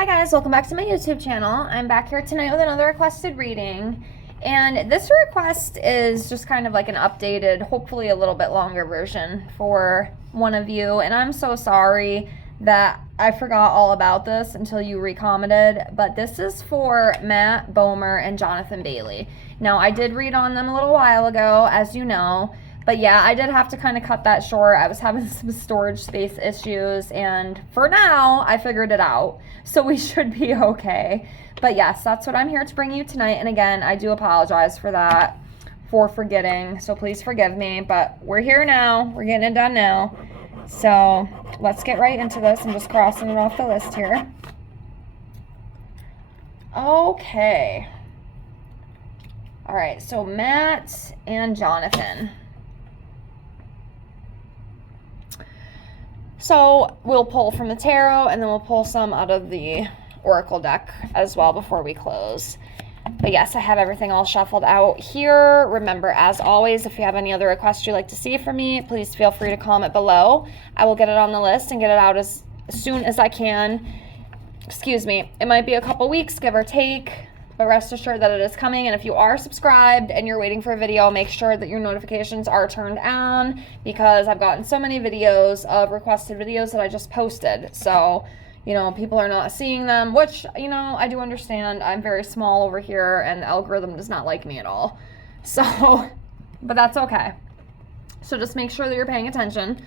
Hi guys, welcome back to my YouTube channel. I'm back here tonight with another requested reading. And this request is just kind of like an updated, hopefully a little bit longer version for one of you. And I'm so sorry that I forgot all about this until you recommented. But this is for Matt, Bomer, and Johnathan Bailey. Now, I did read on them a little while ago, as you know. But yeah, I did have to kind of cut that short. I was having some storage space issues, and for now, I figured it out. So we should be okay. But yes, that's what I'm here to bring you tonight. And again, I do apologize for that, for forgetting. So please forgive me. But we're here now. We're getting it done now. So let's get right into this. I'm just crossing it off the list here. Okay. All right, so Matt and Johnathan. So we'll pull from the tarot, and then we'll pull some out of the oracle deck as well before we close. But yes, I have everything all shuffled out here. Remember, as always, if you have any other requests you'd like to see from me, please feel free to comment below. I will get it on the list and get it out as soon as I can. Excuse me. It might be a couple weeks, give or take, but rest assured that it is coming. And if you are subscribed and you're waiting for a video, make sure that your notifications are turned on, because I've gotten so many videos of requested videos that I just posted. So, you know, people are not seeing them, which, you know, I do understand. I'm very small over here and the algorithm does not like me at all. So, but that's okay. So just make sure that you're paying attention.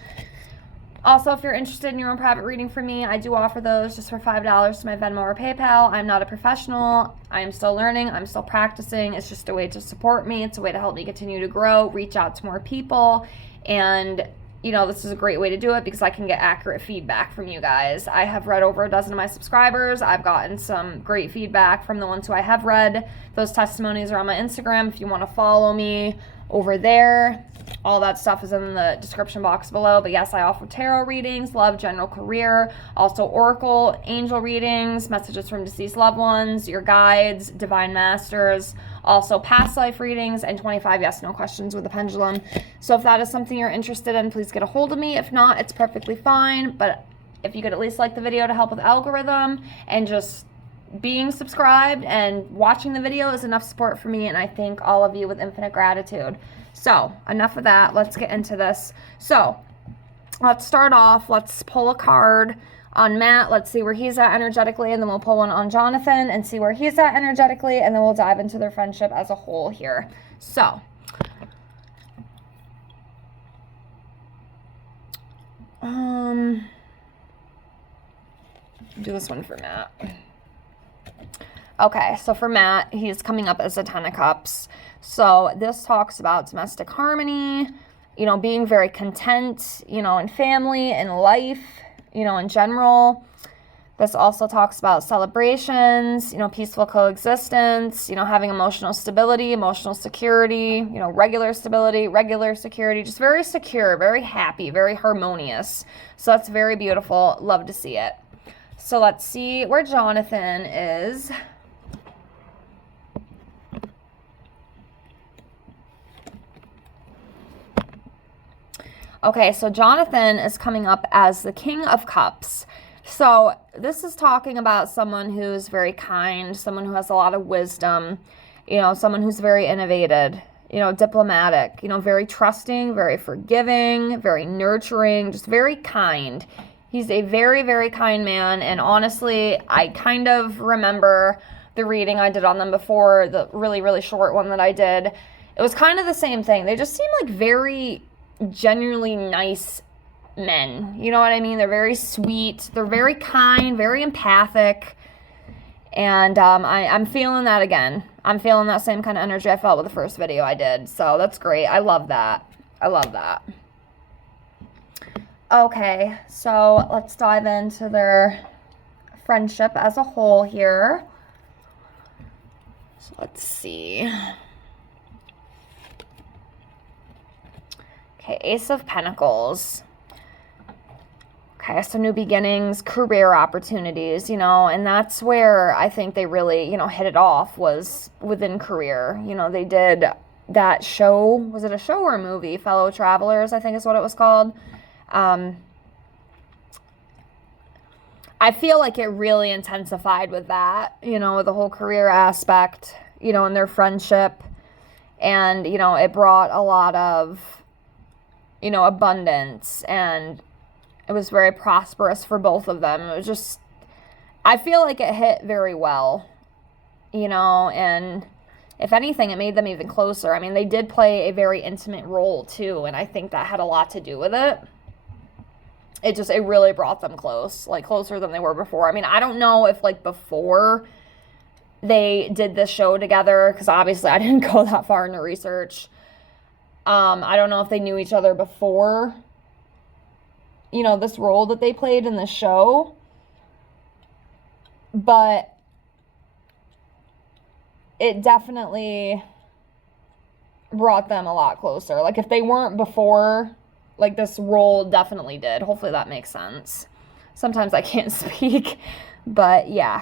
Also, if you're interested in your own private reading from me, I do offer those just for $5 to my Venmo or PayPal. I'm not a professional. I am still learning. I'm still practicing. It's just a way to support me. It's a way to help me continue to grow, reach out to more people. And, you know, this is a great way to do it because I can get accurate feedback from you guys. I have read over a dozen of my subscribers. I've gotten some great feedback from the ones who I have read. Those testimonies are on my Instagram if you want to follow me over there. All that stuff is in the description box below. But yes, I offer tarot readings, love, general career, also oracle, angel readings, messages from deceased loved ones, your guides, divine masters, also past life readings, and 25 yes/no questions with a pendulum. So if that is something you're interested in, please get a hold of me. If not, it's perfectly fine. But if you could at least like the video to help with algorithm, and just being subscribed and watching the video is enough support for me, and I thank all of you with infinite gratitude. So enough of that, let's get into this. So let's start off, let's pull a card on Matt. Let's see where he's at energetically, and then we'll pull one on Johnathan and see where he's at energetically, and then we'll dive into their friendship as a whole here. So do this one for Matt. Okay, so for Matt, he's coming up as a 10 of Cups. So this talks about domestic harmony, you know, being very content, you know, in family, in life, you know, in general. This also talks about celebrations, you know, peaceful coexistence, you know, having emotional stability, emotional security, you know, regular stability, regular security, just very secure, very happy, very harmonious. So that's very beautiful. Love to see it. So let's see where Johnathan is. Okay, so Johnathan is coming up as the King of Cups. So this is talking about someone who's very kind, someone who has a lot of wisdom, you know, someone who's very innovative, you know, diplomatic, you know, very trusting, very forgiving, very nurturing, just very kind. He's a very, very kind man, and honestly, I kind of remember the reading I did on them before, the really, really short one that I did. It was kind of the same thing. They just seem like very genuinely nice men. You know what I mean? They're very sweet. They're very kind, very empathic. And I'm feeling that again. I'm feeling that same kind of energy I felt with the first video I did. So that's great. I love that. I love that. Okay, so let's dive into their friendship as a whole here. So let's see. Okay, Ace of Pentacles. Okay, so new beginnings, career opportunities, you know, and that's where I think they really, you know, hit it off, was within career. You know, they did that show, was it a show or a movie? Fellow Travelers, I think is what it was called. I feel like it really intensified with that, with the whole career aspect, and their friendship. And, it brought a lot of, abundance, and it was very prosperous for both of them. It was just, I feel like it hit very well, and if anything, it made them even closer. I mean, they did play a very intimate role too, and I think that had a lot to do with it. It really brought them close, like closer than they were before. I mean, I don't know if like before they did this show together, because obviously I didn't go that far into research. I don't know if they knew each other before, this role that they played in the show. But it definitely brought them a lot closer. Like, if they weren't before, like, this role definitely did. Hopefully that makes sense. Sometimes I can't speak, but yeah.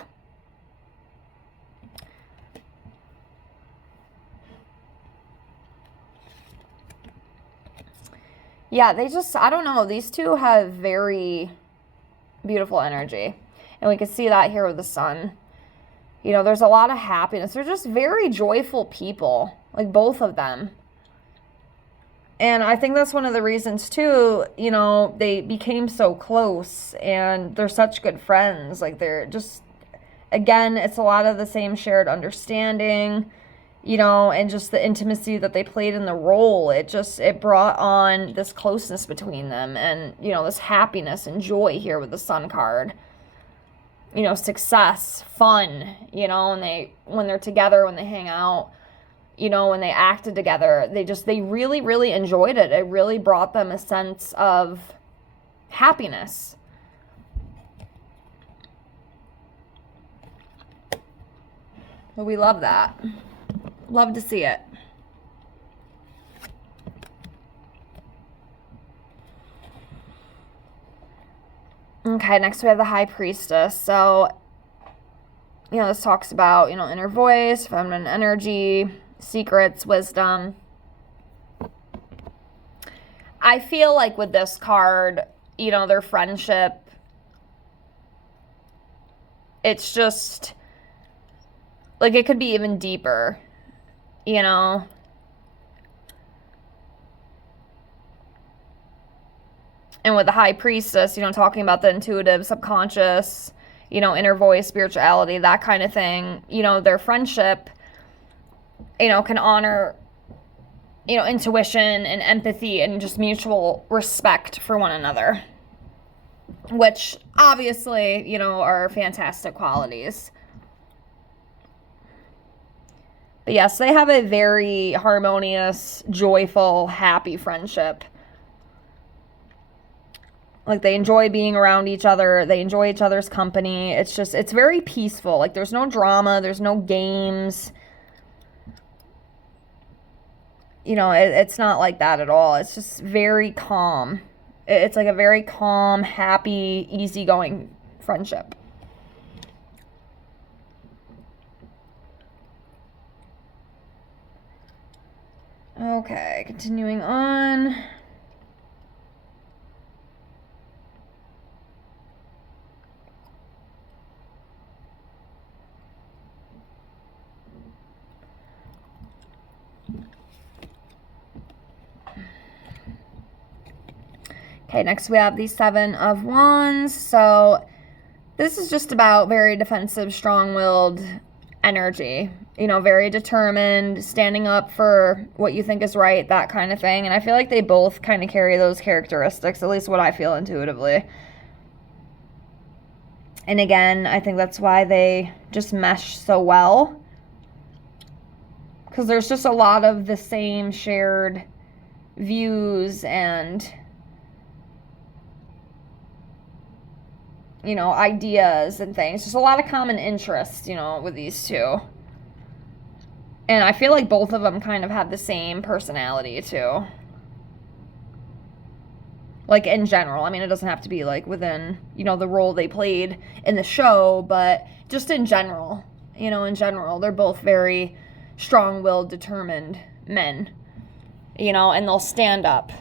Yeah, they just, I don't know, these two have very beautiful energy. And we can see that here with the sun. There's a lot of happiness. They're just very joyful people, like both of them. And I think that's one of the reasons too, they became so close and they're such good friends. Like, they're just, again, it's a lot of the same shared understanding, and just the intimacy that they played in the role. It brought on this closeness between them, and, this happiness and joy here with the sun card. Success, fun, and when they're together, when they hang out, when they acted together, they really, really enjoyed it. It really brought them a sense of happiness. But we love that. Love to see it. Okay, next we have the High Priestess. So, this talks about, inner voice, feminine energy, secrets, wisdom. I feel like with this card, their friendship, it's just, like, it could be even deeper, And with the High Priestess, talking about the intuitive, subconscious, inner voice, spirituality, that kind of thing, their friendship, can honor, intuition and empathy and just mutual respect for one another, which obviously, are fantastic qualities. But yes, they have a very harmonious, joyful, happy friendship. Like, they enjoy being around each other. They enjoy each other's company. It's very peaceful. Like, there's no drama. There's no games. It's not like that at all. It's just very calm. It's like a very calm, happy, easygoing friendship. Okay, continuing on. Okay, next we have the Seven of Wands. So this is just about very defensive, strong-willed energy. Very determined, standing up for what you think is right, that kind of thing. And I feel like they both kind of carry those characteristics, at least what I feel intuitively. And again, I think that's why they just mesh so well. Because there's just a lot of the same shared views and, ideas and things. Just a lot of common interests, with these two. And I feel like both of them kind of have the same personality, too. Like, in general. I mean, it doesn't have to be, like, within, the role they played in the show, but just in general. In general, they're both very strong-willed, determined men. And they'll stand up.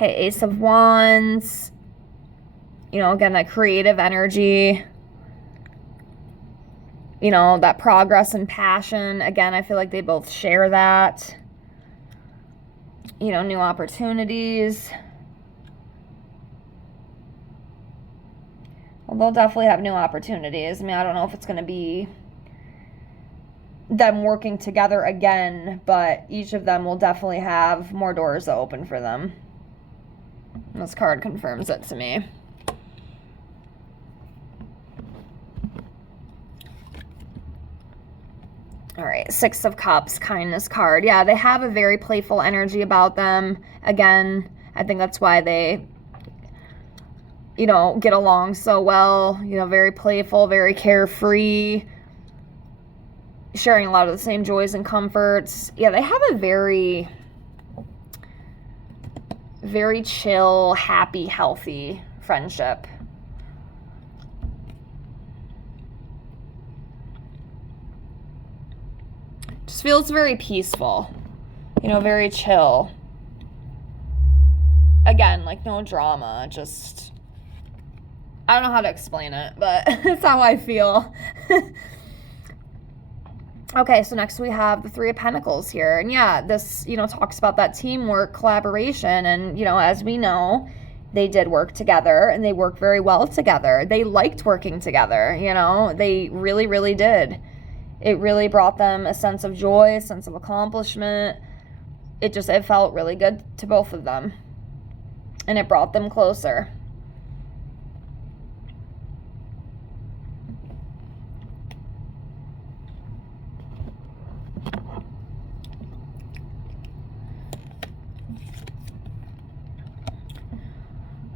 Okay, Ace of Wands. You know, again, that creative energy. You know, that progress and passion. Again, I feel like they both share that. You know, new opportunities. Well, they'll definitely have new opportunities. I mean, I don't know if it's going to be them working together again, but each of them will definitely have more doors to open for them. This card confirms it to me. All right, Six of Cups, kindness card. Yeah, they have a very playful energy about them. Again, I think that's why they, you know, get along so well. You know, very playful, very carefree, sharing a lot of the same joys and comforts. Yeah, they have a very, very chill, happy, healthy friendship. Just feels very peaceful, you know, very chill. Again, like no drama, just, I don't know how to explain it, but it's how I feel. Okay, so next we have the Three of Pentacles here. And yeah, this, you know, talks about that teamwork, collaboration. And, you know, as we know, they did work together and they worked very well together. They liked working together, you know, they really, really did. It really brought them a sense of joy, a sense of accomplishment. It felt really good to both of them. And it brought them closer.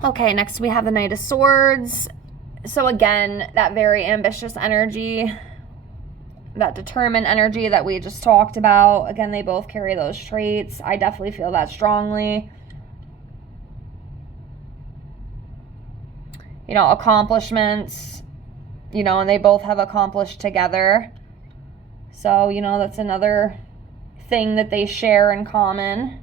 Okay, next we have the Knight of Swords. So again, that very ambitious energy, that determined energy that we just talked about. Again, they both carry those traits. I definitely feel that strongly. You know, accomplishments, you know, and they both have accomplished together. So, you know, that's another thing that they share in common.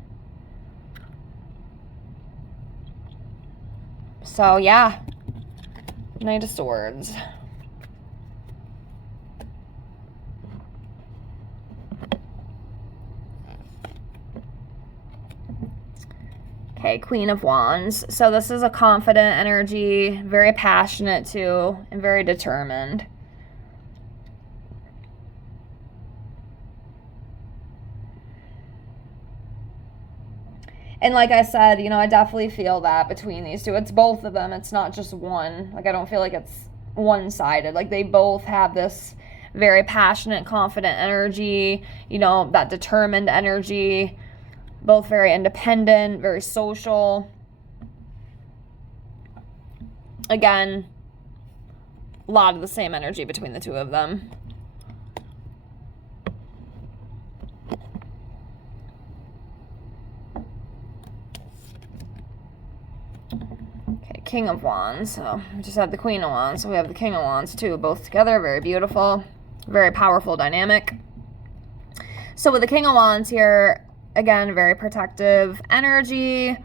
So, yeah, Knight of Swords. Okay, Queen of Wands. So this is a confident energy, very passionate too, and very determined. And like I said, you know, I definitely feel that between these two. It's both of them. It's not just one. Like, I don't feel like it's one-sided. Like, they both have this very passionate, confident energy, you know, that determined energy. Both very independent, very social. Again, a lot of the same energy between the two of them. Okay, King of Wands. So we just had the Queen of Wands. So we have the King of Wands too, both together. Very beautiful, very powerful dynamic. So with the King of Wands here, again, very protective energy,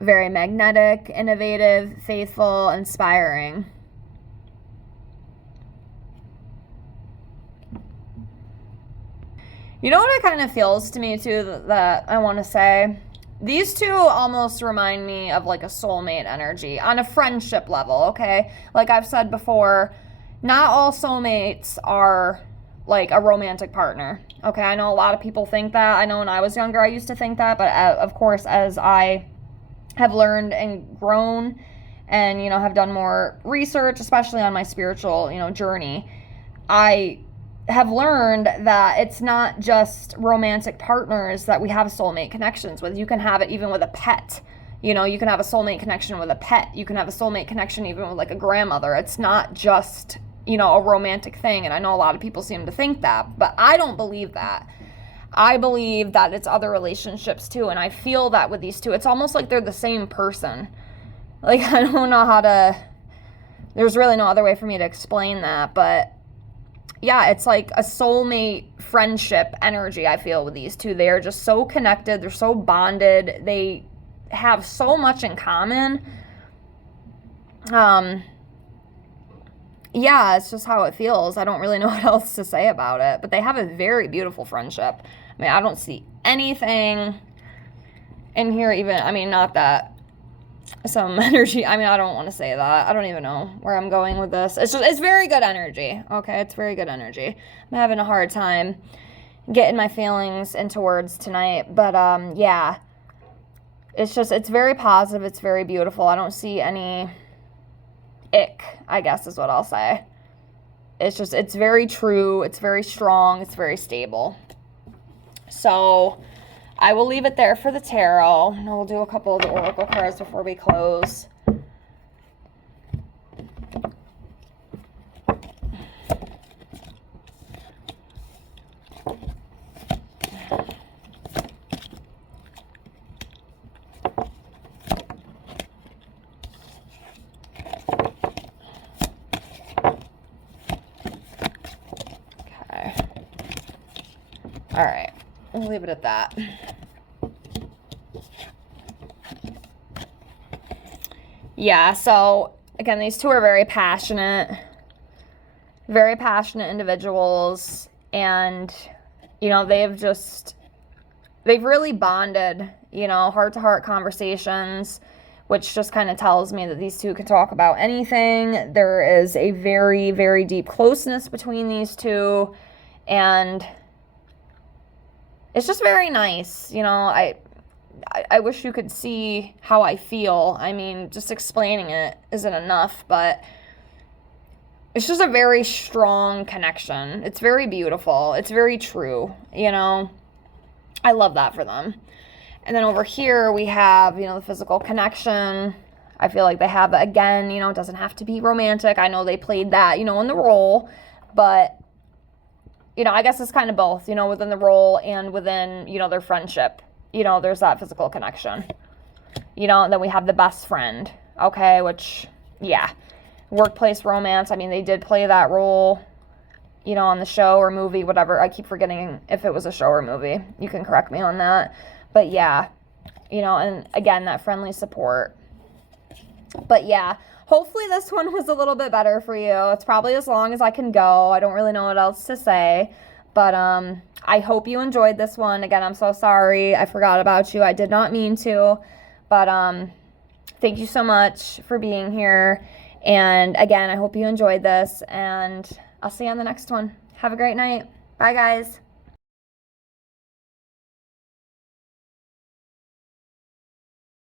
very magnetic, innovative, faithful, inspiring. You know what it kind of feels to me too that I want to say? These two almost remind me of like a soulmate energy on a friendship level, okay? Like I've said before, not all soulmates are like a romantic partner. Okay, I know a lot of people think that. I know when I was younger, I used to think that. But of course, as I have learned and grown and, you know, have done more research, especially on my spiritual, you know, journey, I have learned that it's not just romantic partners that we have soulmate connections with. You can have it even with a pet. You know, you can have a soulmate connection with a pet. You can have a soulmate connection even with like a grandmother. It's not just, you know, a romantic thing. And I know a lot of people seem to think that, but I don't believe that. I believe that it's other relationships too. And I feel that with these two, it's almost like they're the same person. Like, I don't know how to, there's really no other way for me to explain that. But yeah, it's like a soulmate friendship energy I feel with these two. They are just so connected. They're so bonded. They have so much in common. Yeah, it's just how it feels. I don't really know what else to say about it, but they have a very beautiful friendship. I mean, I don't see anything in here even, I mean, not that some energy, I mean, I don't want to say that. I don't even know where I'm going with this. It's very good energy. Okay, it's very good energy. I'm having a hard time getting my feelings into words tonight, but yeah. It's very positive. It's very beautiful. I don't see any ick, I guess is what I'll say. It's very true. It's very strong. It's very stable. So I will leave it there for the tarot. And we'll do a couple of the oracle cards before we close. All right, we'll leave it at that. Yeah, so again, these two are very passionate individuals, and you know, they've really bonded, you know, heart-to-heart conversations, which just kind of tells me that these two can talk about anything. There is a very, very deep closeness between these two, and it's just very nice. You know, I wish you could see how I feel. I mean, just explaining it isn't enough, but it's just a very strong connection. It's very beautiful. It's very true, you know. I love that for them. And then over here we have, you know, the physical connection. I feel like they have, again, you know, it doesn't have to be romantic. I know they played that, you know, in the role, but you know, I guess it's kind of both, you know, within the role and within, you know, their friendship. You know, there's that physical connection. You know, and then we have the best friend, okay, which, yeah, workplace romance. I mean, they did play that role, you know, on the show or movie, whatever. I keep forgetting if it was a show or movie. You can correct me on that. But yeah, you know, and again, that friendly support. But yeah, hopefully this one was a little bit better for you. It's probably as long as I can go. I don't really know what else to say. But I hope you enjoyed this one. Again, I'm so sorry. I forgot about you. I did not mean to. But thank you so much for being here. And again, I hope you enjoyed this. And I'll see you on the next one. Have a great night. Bye, guys.